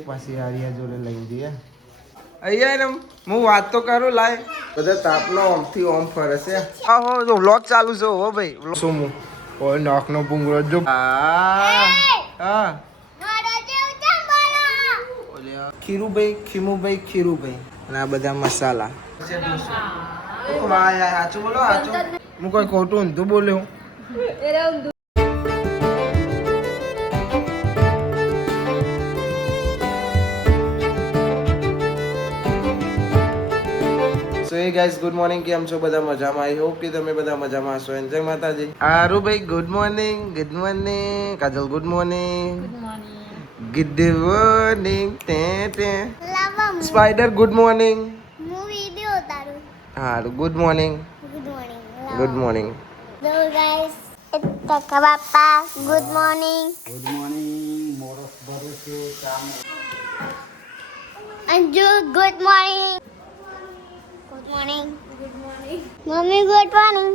પછી આર્યા જોડે લઈ જઈએ અહીંયા ને હું વાત તો કરું લાય બધા તાપનો ઓમથી ઓમ ફરે છે આહો જો વ્લોગ ચાલુ છે હો ભાઈ શું હું ઓય નાકનો ભૂંગળો જો હા ખીમુભાઈ ખીરુભાઈ અને આ બધા મસાલા વાહ યાર સાચું બોલો સાચું હું કોઈ ખોટું ઊંધું બોલ્યો સો હે ગાઈસ ગુડ મોર્નિંગ કેમ છો બધા મજામાં આઈ હોપ કે તમે બધા મજામાં હશો એન્ડ જય માતાજી આરુભાઈ ગુડ મોર્નિંગ કાજલ ગુડ મોર્નિંગ ગુડ મોર્નિંગ તે સ્પાઈડર ગુડ મોર્નિંગ હું વિડિયો ઉતારું હારું good morning good morning hello guys ટકા બાપા ગુડ મોર્નિંગ મોરસ ભરે છે કામ Anju good morning mummy good morning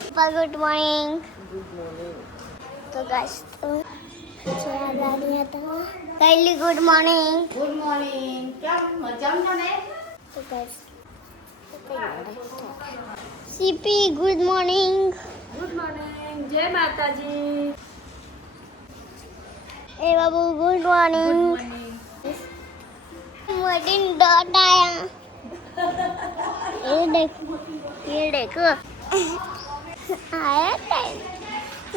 પપ્પા ગુડ મોર્નિંગ તો ગાઈસ તો ચાલાની હતા કૈલી ગુડ મોર્નિંગ કેમ મજામાં ને તો ગાઈસ સીપી ગુડ મોર્નિંગ જય માતાજી એ બાબુ ગુડ મોર્નિંગ મોર્નિંગ डॉट आया ये देखो आया टाइम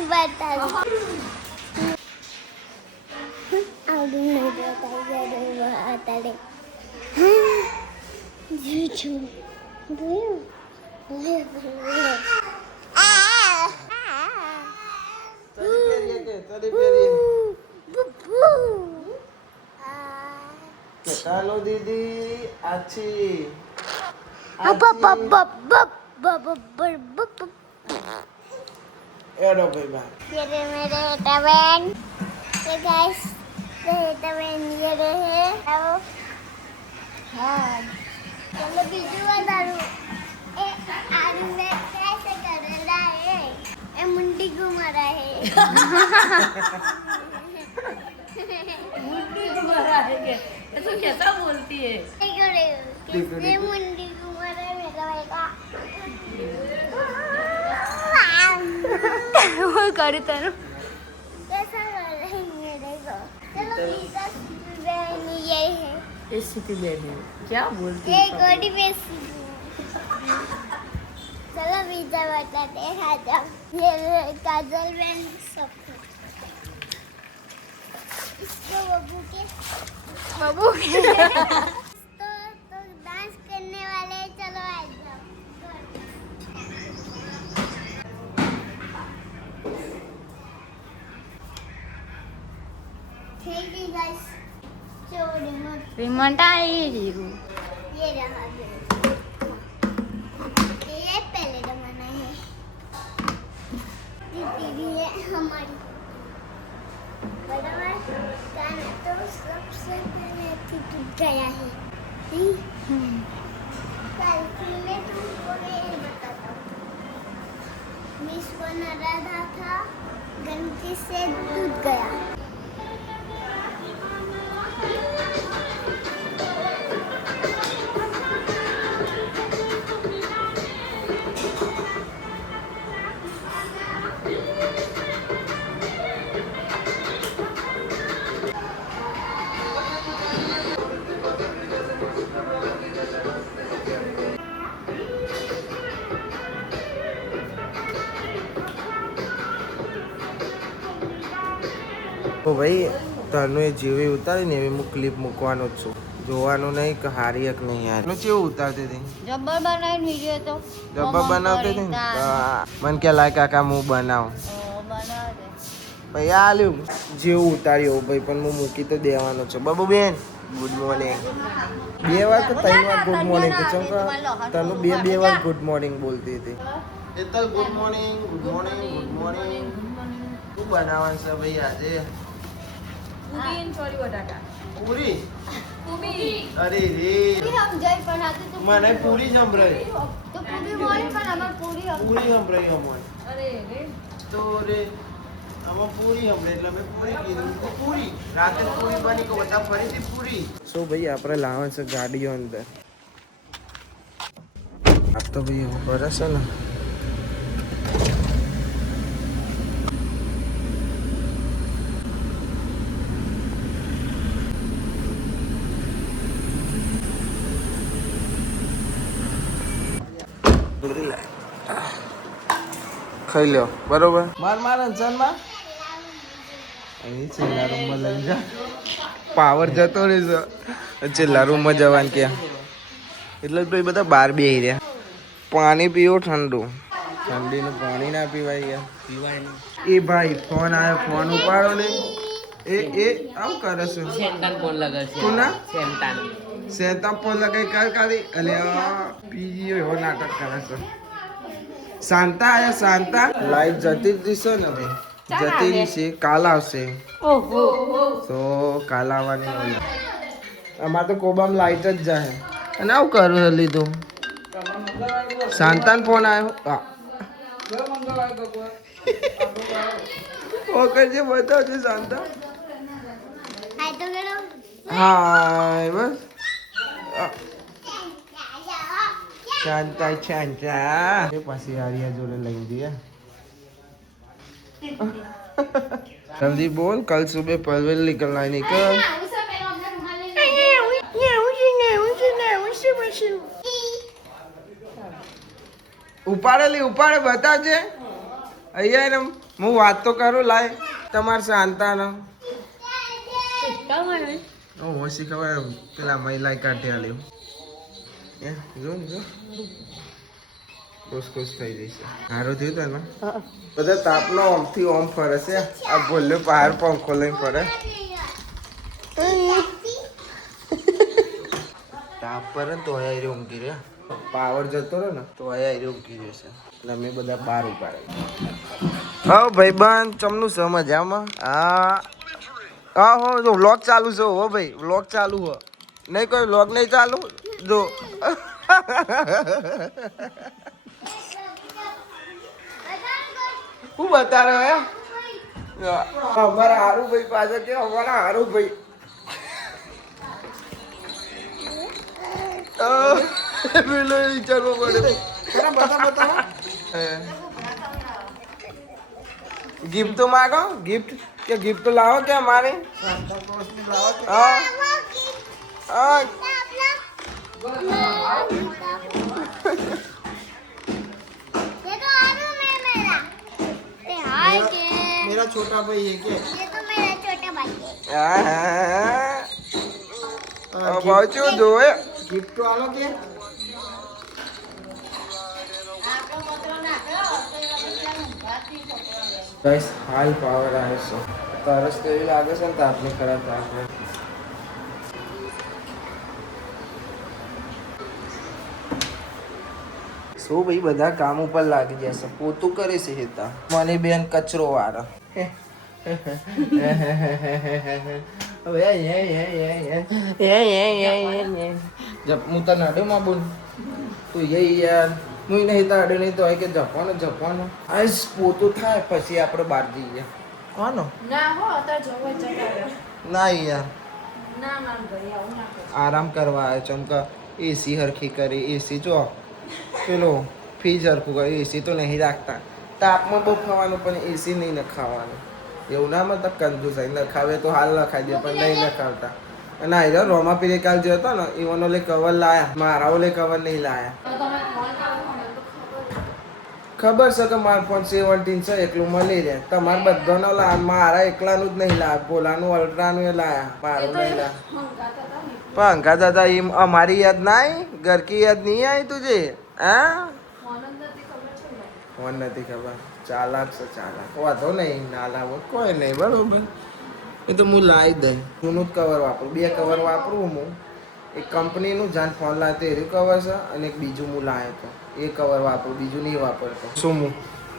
बता दो आगे नहीं बता दे झूठू ચાલો દીદી આછી એડો ભાઈ બા ये मेरे हेटाबैन तो गाइस ये हेटाबैन ये रहे आओ हाँ चलो बीजू बताऊं ए आलू में कैसे कर रहा है ए मुंडी घुमा रहा है मुंडी घुमा रहा है क्या ऐसा कैसा बोलती है कैसे मुंडी घुमा रहा है मेरा भाई का वो करे तेरे कैसा कर रहे हैं मेरे को चलो पिज्जा बहन ये है स्थिति बेबी क्या बोलती ये गोडी बेसी चलो पिज्जा बताते हैं खाजा ये काजल बहन सब इसको बबू के तो डांस करने वाले चलो आ जाओ थैंक यू गाइस जो रिमोट आई रीरू ये रहा ये पहले जमाना है ये टीवी है हमारी बराबर गाना तो सबसे पहले टूट गया है कल मैं तुमको ये बताता हूँ मिस बना रहा था गलती से टूट गया તો ભાઈ તરનું એ જેવી ઉતારી ને એવી હું ક્લિપ મૂકવાનો જ છું જોવાનું નહીં કે હારી એક નહીં યાર નું કેવું ઉતારતી હતી જબ્બર બનાવીને વિડિયો તો જબ્બર બનાવતી હતી ને મને કે લાય કાકા હું બનાવું બનાવે ભાઈ આ લ્યું જેવું ઉતાર્યું ભાઈ પણ હું મૂકી તો દેવાનો છું બાબુ બેન ગુડ મોર્નિંગ બે વાર કે ત્રણ વાર ગુડ મોર્નિંગ પૂછો તનું બે વાર ગુડ મોર્નિંગ બોલતી હતી એતલ good morning good morning good morning શું બનાવવાનું છે ભાઈ આજે પૂરી અને ચોરી બટાકા પૂરી પૂરી અરે રે સમજાય પણ આ તો મને પૂરી સંભળાઈ તો પૂરી બોલી પણ અમાર પૂરી પૂરી સંભળાઈ અમને અરે રે તો રે આમાં પૂરી હમણાં એટલે અમે પૂરી કીધું પૂરી રાતે પૂરી બની કે બધા ફરીથી પૂરી શું ભાઈ આપણે લાવે છે ગાડીઓ અંદર આ તો ભાઈ ઉપર હશે ને ખાઈ લ્યો બરોબર માર અંચનમાં અહીં છેલ્લા રૂમમાં લઈ જા પાવર જતો રહેશે છેલ્લા રૂમમાં જવાનું ક્યાં એટલે ભાઈ બધા બહાર બેસી રહ્યા પાણી પીવો ઠંડુ ઠંડીનું પાણી ના પીવાય યાર પીવાય નહીં એ ભાઈ ફોન આવ્યો ફોન ઉપાડો ને એ આવું કરે છે સેન્ટાન ફોન લગાવશે કોના સેન્ટાન સેતા ફોન લગાઈ કર કાલી અલે પીજીઓ એવો નાટક કરે છે શાંતા આયા શાંતા લાઈટ જતી જ છે ને હવે જતી રહી છે કાલ આવશે તો કાલ આવવાની હોય અમારે તો કોબામ લાઈટ જ જાય અને આવું કરું લીધું શાંતાન ફોન આવ્યો ઓકે જે બતાવજો શાંતા હાય તો ગયો હાય બસ શાંતા શાંતા પાછી આર્યા જોડે લઈ દઈએ जल्दी बोल कल सुबह पनवेल निकलना है निकल ઉપાડે બતાવજે અહીંયા ને હું વાત તો કરું લાય તમારે શાંતા નો હું શીખવાય પેલા મહિલા કાઢી આલ્યું જો ખુશ થઈ જશે સારું થયું તને બધા તાપનો ઓમથી ઓમ ફરે છે આ બોલ્યો બહાર પંખો લઈને ફરે તાપ પર ને તો અહીંયા ઊંઘી રહ્યા પાવર જતો રહ્યો ને તો અહીંયા ઊંઘી રહેશે એટલે અમે બધા બહાર ઉપાડે હા ભાઈ બંધ ચમનું છે મજામાં હા હો જો વ્લોગ ચાલુ છે હો ભાઈ વ્લોગ ચાલુ હો નહીં કોઈ વ્લોગ નહીં ચાલુ જો હું બતા રહ્યો અમારા હારું ભાઈ પાછળ કે અમારા હારું ભાઈ પેલો વિચારવો પડે બતા ગિફ્ટ તો માગો ગિફ્ટ કે ગિફ્ટ તો લાવો કે અમારે હા હા मेरा छोटा भाई है क्या ये तो मेरा छोटा भाई है बाजू दो है गिफ्ट वालों के गाइस हाई पावर आहे सो तरस तेरी लागे છે તો આપને ખરાબ થાય સો ભાઈ બધા કામ ઉપર લાગી જશે પોતું કરે છે હેતા મને બેન કચરો વાળા જબ હું તને અડે માં બોલ તું યાર હું નહીં તો અડે નહીં તો હોય કે જપવાનો આજ પોતું થાય પછી આપણે બહાર જઈએ કોનો ના હો અત્યારે જવા જતા ના યાર ના ભાઈ આવું ના કર આરામ કરવા આવે ચમકા એસી હરખી કરી એસી જો પેલો ફ્રીજ હરખું કરે એસી તો નહીં રાખતા તાપમાં બહુ ખાવાનું પણ એસી નહીં નખાવાનું એવું ના મતલબ કંજૂસ ન ખાવે તો હાલ નખાઈ દે પણ નહીં નખાવતા અને આ રોમા પીરે કાલ જે હતો ને એવાનો લે કવર લાયા મારા ઓલે કવર નહીં લાયા ખબર છે કે મારા ફોન 17 છે એકલું મળી રહે તમારે બધાનો લા મારા એકલાનું જ નહીં લાયા ભોલાનું અલ્ટ્રાનું એ લાયા મારું નહીં લાયા पंखा दादा ये हमारी याद ना आई घर की याद नहीं आई तुझे हाँ फोन नहीं खबर चालाक से चालाक वांधो नहीं ना लाવો કોઈ નહીં બરોબર એ તો હું લાવી દઈ જૂનું જ કવર વાપરું બે કવર વાપરું હું એક કંપનીનું જાન ફોન લાવ્યો એનું કવર છે અને એક બીજું હું લાવ્યો તો એ કવર વાપરું બીજું નહીં વાપરતો શું હું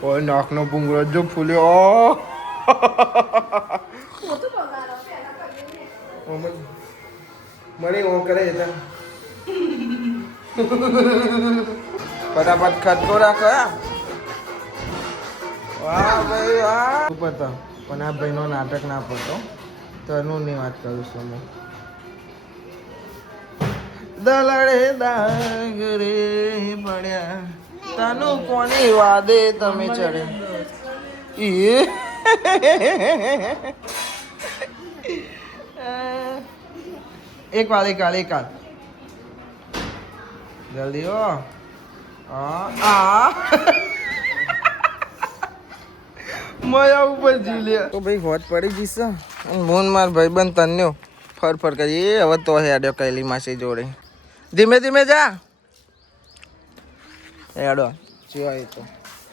ઓય નાકનો ભૂંગળો જો ફૂલ્યો મને ઓન કરે છે ફટાફટ ખટકો રાખો વાહ ભાઈ વાહ ઉપર તો પણ આ ભાઈનો નાટક ના પડતો તનુની વાત કરું છું હું. દલડે દાગરે પડ્યા તનુ કોની વાદે તમે ચડે એક વાર જલ્દી હો મયા ઉપર જીલ્યા તો ભાઈ હોટ પડી જઈશ મોન માર ભાઈબંધ તન્યો ફર કરી હવે તો હેડ્યો કૈલી માસી જોડે ધીમે જા હેડો જોઈ તો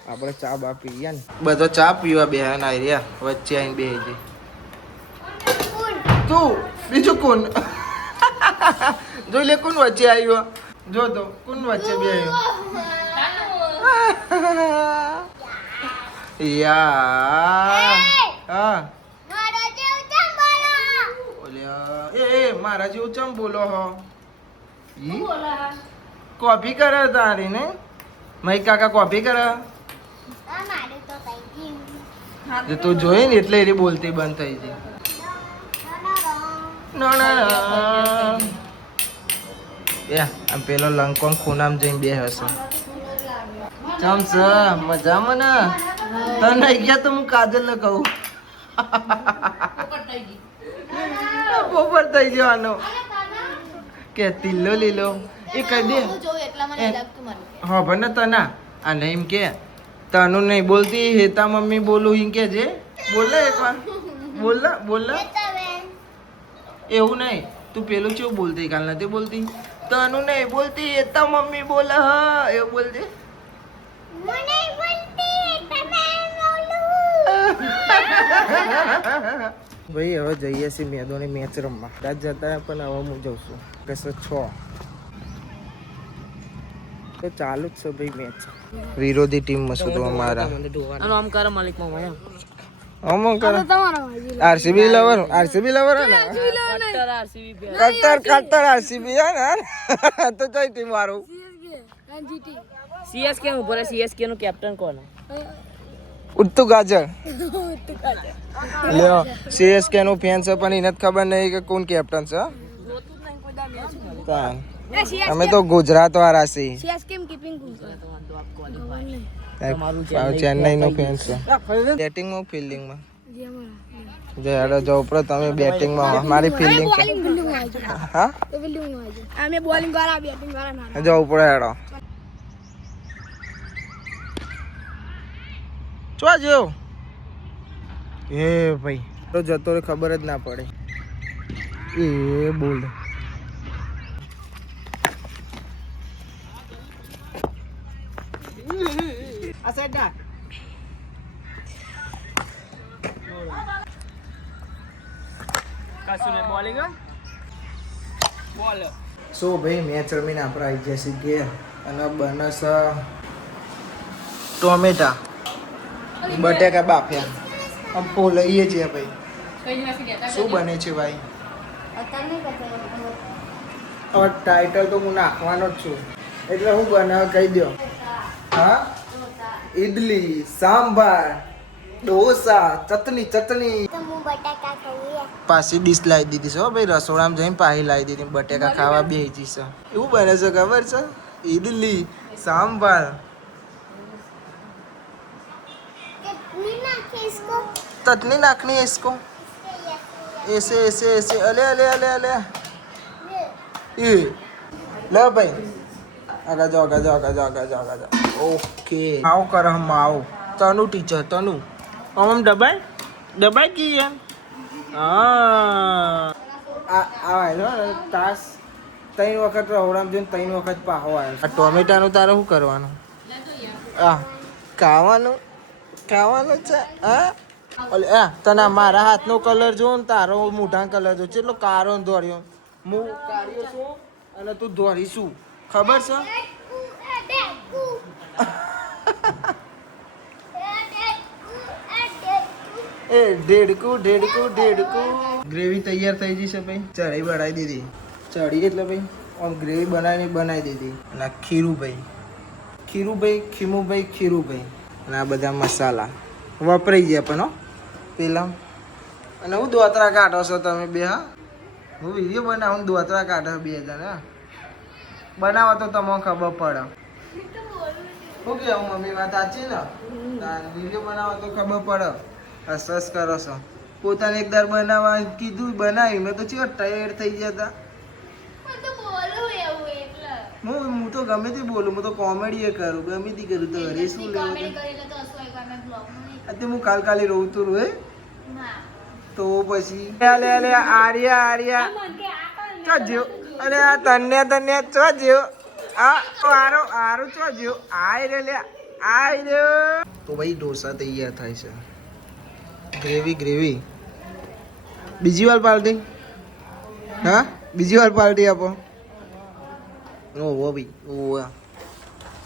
આપણે ચા બા પીએ ને બધો ચા પીવા બે ના રહ્યા વચ્ચે આવીને બે જઈ તું બીજું કોણ જોઈ લે કોણ વચ્ચે આવ્યો જો તો કોણ વચ્ચે બે આવ્યો યા હા મારા જેવું ચમ બોલો હો કોપી કરે તારી ને મય કાકા કોપી કરે તું જોઈ ને એટલે એ બોલતી બંધ થઈ ગઈ આમ પેલો લંકોમ ખૂનામ જઈને બે હશે ચમ છે મજામાં ને તને ગયા તો હું કાજલ ને કહું પોપર થઈ જવાનો કે તિલ્લો લીલો એ કહી દે હા ભને તના અને એમ કે તનું નહીં બોલતી હેતા મમ્મી બોલું એમ કે જે બોલે એકવાર બોલા એવું નહીં તું પેલું કેવું બોલતી કાલ નથી બોલતી તનું નહીં બોલતી હેતા મમ્મી બોલે હા એવું બોલજે ભાઈ હવે જઈએ છીએ મેદોની મેચ રમવા રાત જતા પણ હવે હું જઉં છું કશે 6 તો ચાલુ જ છે ભાઈ મેચ વિરોધી ટીમમાં શું તો અમારા આરસીબી લવર ને કટ્ટર આરસીબી હે ને તો કઈ ટીમ વાળું સીએસકે નું બોલે સીએસકે નું કેપ્ટન કોણ ઉત્તુ ગાજર લ્યો સીએસકે નું ફેન છે પણ એને જ ખબર નહીં કે કોણ કેપ્ટન છે અમે તો ગુજરાત વાળા છીએ ચેન્નઈ નો ફેન છે બેટિંગમાં ફિલ્ડિંગમાં જય જો ઉપર તમે બેટિંગમાં મારી ફિલ્ડિંગ છે હા અમે બોલિંગ વાળા બેટિંગ વાળા જો ઉપર હેડો ચો જો એ ભાઈ તો જતો રે ખબર જ ના પડે એ બોલ આ સાઈડ ના કશું બોલિંગ બોલ સો ભાઈ મેચ રમીને આપણે આવી જશે ઘેર અને બનસ ટોમેટા બટેકા બાફ્યા આમ ફૂલ લઈએ છીએ ભાઈ શું બને છે ભાઈ હવે ટાઇટલ તો હું નાખવાનો જ છું એટલે હું બનાવ કહી દો હા ઈડલી સાંભાર ઢોસા ચટણી પાછી ડીશ લાવી દીધી છે હો ભાઈ રસોડામાં જઈને પાછી લાવી દીધી બટેકા ખાવા બેસી છે એવું બને છે ખબર છે ઈડલી સાંભાર चटनी नाखनी है इसको ऐसे ऐसे ऐसे अले अले अले अले ये लो भाई आगा जाओ ओके आओ कर हम आओ तनु टीचर तनु हम दबाई की है आ लो तास 3 વખત રહોડામ જઈને 3 વખત પાહો આવ્યો આ ટોમેટાનું તારે શું કરવાનું આ ખાવાનું છે હા તને મારા હાથનો કલર જો ને તારો મોઢા કલર જો કેટલો કારો દોર્યો હું કાઢ્યો છું અને તું દોરીશું ખબર છે એ ઢેડકું ગ્રેવી તૈયાર થઈ જશે ભાઈ ચડી બનાવી દીધી ચડી એટલે ભાઈ આમ ગ્રેવી બનાવી દીધી અને ખીરુભાઈ અને આ બધા મસાલા વપરાઈ ગયા પણ પેલા અને હું દોતરા કાઢો છો તમે બે હા હું વિડીયો બનાવું દોતરા કાઢો બે જણા હા બનાવો તો તમને ખબર પડે શું કેવું મમ્મી વાત સાચી ને વિડીયો બનાવો તો ખબર પડે હસ કરો છો પોતાને એક દર બનાવવા કીધું બનાવી મેં તો ચેવા ટાયર્ડ થઈ ગયા હતા હું તો ગમે તે બોલું હું તો કોમેડી એ કરું ગમે તે કરું તો અરે શું લેવું અત્યારે હું કાલે રહું તો રોય તો પછી લે આર્યા ચો જ્યો અરે આ તન્યા ચો જ્યો આ આરો ચો જ્યો આય રે તો ભાઈ ઢોસા તૈયાર થાય છે ગ્રેવી બીજી વાર પાર્ટી હા બીજી વાર પાર્ટી આપો ઓહો ભાઈ ઓહો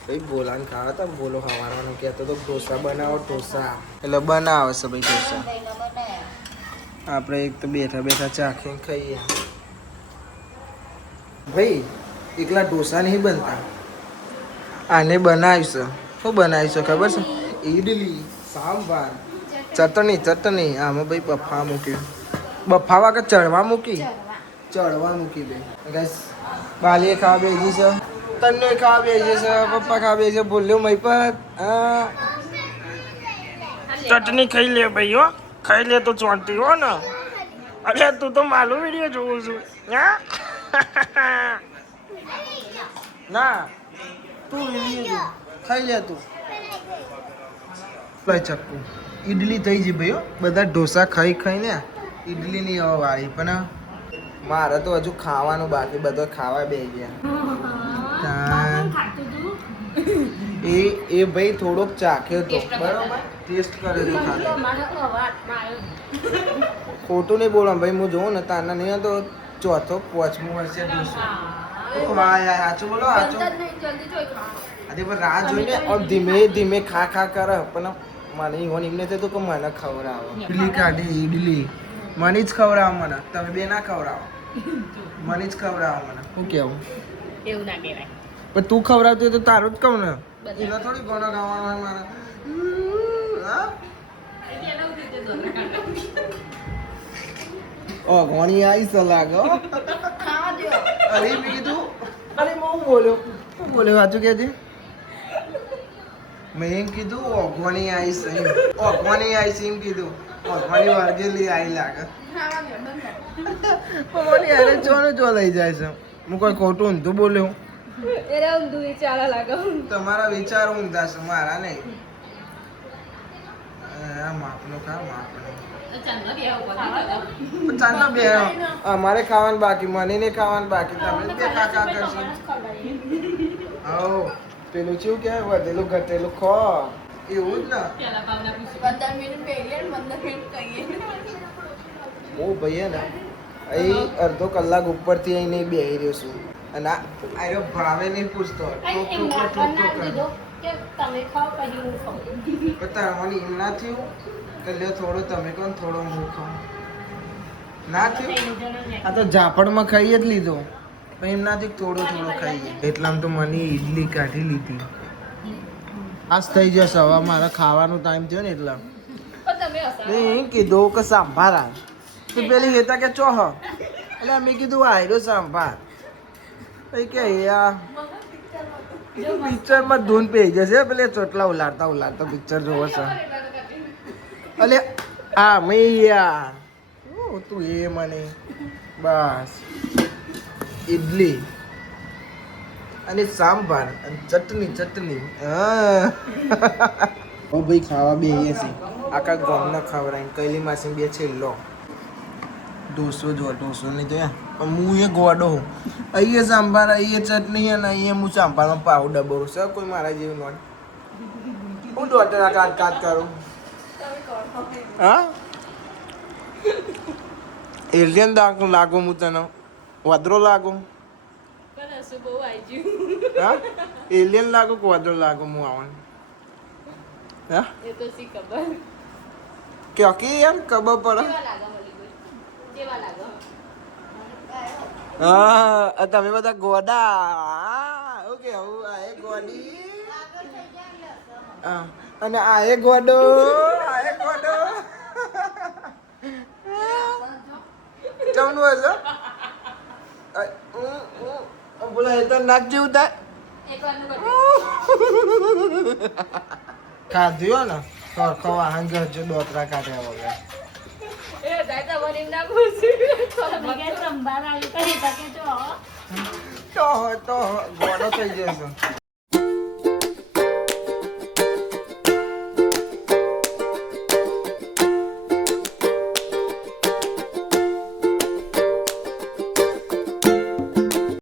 ભાઈ બોલાને ખાવા હતા બોલો ખાવાનું કહેતો તો ઢોસા બનાવો એટલે બનાવે છે ભાઈ ઢોસા આપણે એક તો બેઠા ચાખીને ખાઈએ ભાઈ એકલા ઢોસા નહીં બનતા આને બનાવીશું શું બનાવીશું ખબર છે ઈડલી સાંભાર ચટણી આમાં ભાઈ બફા મૂકી બફા વાગે ચડવા મૂકી બે ગેસ બાલીએ ખાવા બેસી છે તન્ને ખાવા બેસી છે પપ્પા ખાવા બેસી છે બોલ્યો મય પર ચટણી ખાઈ લે ભાઈ હો ખાઈ લે તો ચોંટી હો ને અરે તું તો માલો વિડીયો જોઉં છું ના તું વિડીયો ખાઈ લે તું ચક્કુ ઈડલી થઈ ગઈ ભાઈ બધા ઢોસા ખાઈને ઈડલી ની વાળી પણ મારે તો હજુ ખાવાનું બાકી બધો ખાવા બે ગયા એ ભાઈ થોડોક ચાખ્યો તો બરોબર ટેસ્ટ કરે તો ખોટું નહીં બોલો ભાઈ હું જોઉં ને તાના નહીં તો ચોથો પાંચમું વર્ષે ઢોસો વાહ યાર સાચું બોલો સાચું આજે પણ રાહ જોઈને ધીમે ખા કરે પણ મને ઈવન એમને થયું કે મને ખવડાવો ઈડલી કાઢી ઈડલી મને જ ખવડાવો મને તમે બે ના ખવડાવો મને જ ખવડાવો મને શું કેવું એવું ના કહેવાય પણ તું ખવડાવતી તો તારું જ કહું ને એનો થોડી ગોળો ગાવાનો મારે ઓ ઘણી આવી છે લાગો અરે મેં કીધું અરે હું બોલ્યો સાચું કે છે મેં એમ કીધું ઓઘવાની આઈસ એમ કીધું ઓઘવાની વર્ગેલી આવી લાગે મને યાર ચો લઈ જાય છે હું કોઈ ખોટું ઊંધું બોલ્યો તમારા વિચાર ઊંધા છે મારા નહીં માપનો ચાંદો બે અમારે ખાવાનું બાકી મને નહીં ખાવાનું બાકી તમે બે ખા કરશો આવો પેલું શું કે વધેલું ઘટેલું ખો એવું જ ને હું ભાઈ ને અહીં અડધો કલાક ઉપરથી અહીં નહીં બેહી રહ્યો છું અને આ ભાવે નહીં પૂછતો મને એમ ના થયું કે લ્યો થોડો તમે કહો થોડો હું ખાઉં ના થયું આ તો ઝાપડમાં ખાઈ જ લીધો પણ એમ ના થયું થોડો ખાઈએ એટલામાં તો મને ઈડલી કાઢી લીધી આજ થઈ જશે હવે મારે ખાવાનો ટાઈમ થયો ને એટલા એમ કીધું કે સાંભાર આ તો પેલી હેતા કે ચોહ એટલે મેં કીધું આયરો સાંભાર પછી કે યા પિક્ચરમાં ધૂન પી જશે પેલે ચોટલા ઉલાડતા પિક્ચર જોવો છે અલે આ મૈયા તું એ મને બસ ઈડલી અને સાંભાર અને ચટણી ઓ ભાઈ ખાવા બે છે આખા ગામને ખવડાવીને કૈલી માસી બે છે લો ઢોસો નહીં તો હું એ ગોડો અહીંયા સાંભાર અહીંયા ચટણી અને અહીંયા હું સાંભારમાં પાવ ડબો છે કોઈ મારા જેવું નોટ હું ડોટર કાટ કરું હા એલિયન લાગુ હું તને વાદરો લાગુ હા એલિયન લાગુ કે વાદરો લાગુ હું આવવાનું હા ક્યોંકि યાર ખબર પડે હા તમે બધા ગોડા ઓકે હું આ એક ગોડી અને આ એક ગોડો જવાનું હોય છે બોલા એ તો નાક જેવું થાય ખાધ્યો ને તો ખવા હાંજે હજુ દોતરા કાઢ્યા વગર તો ગોળો થઈ જશે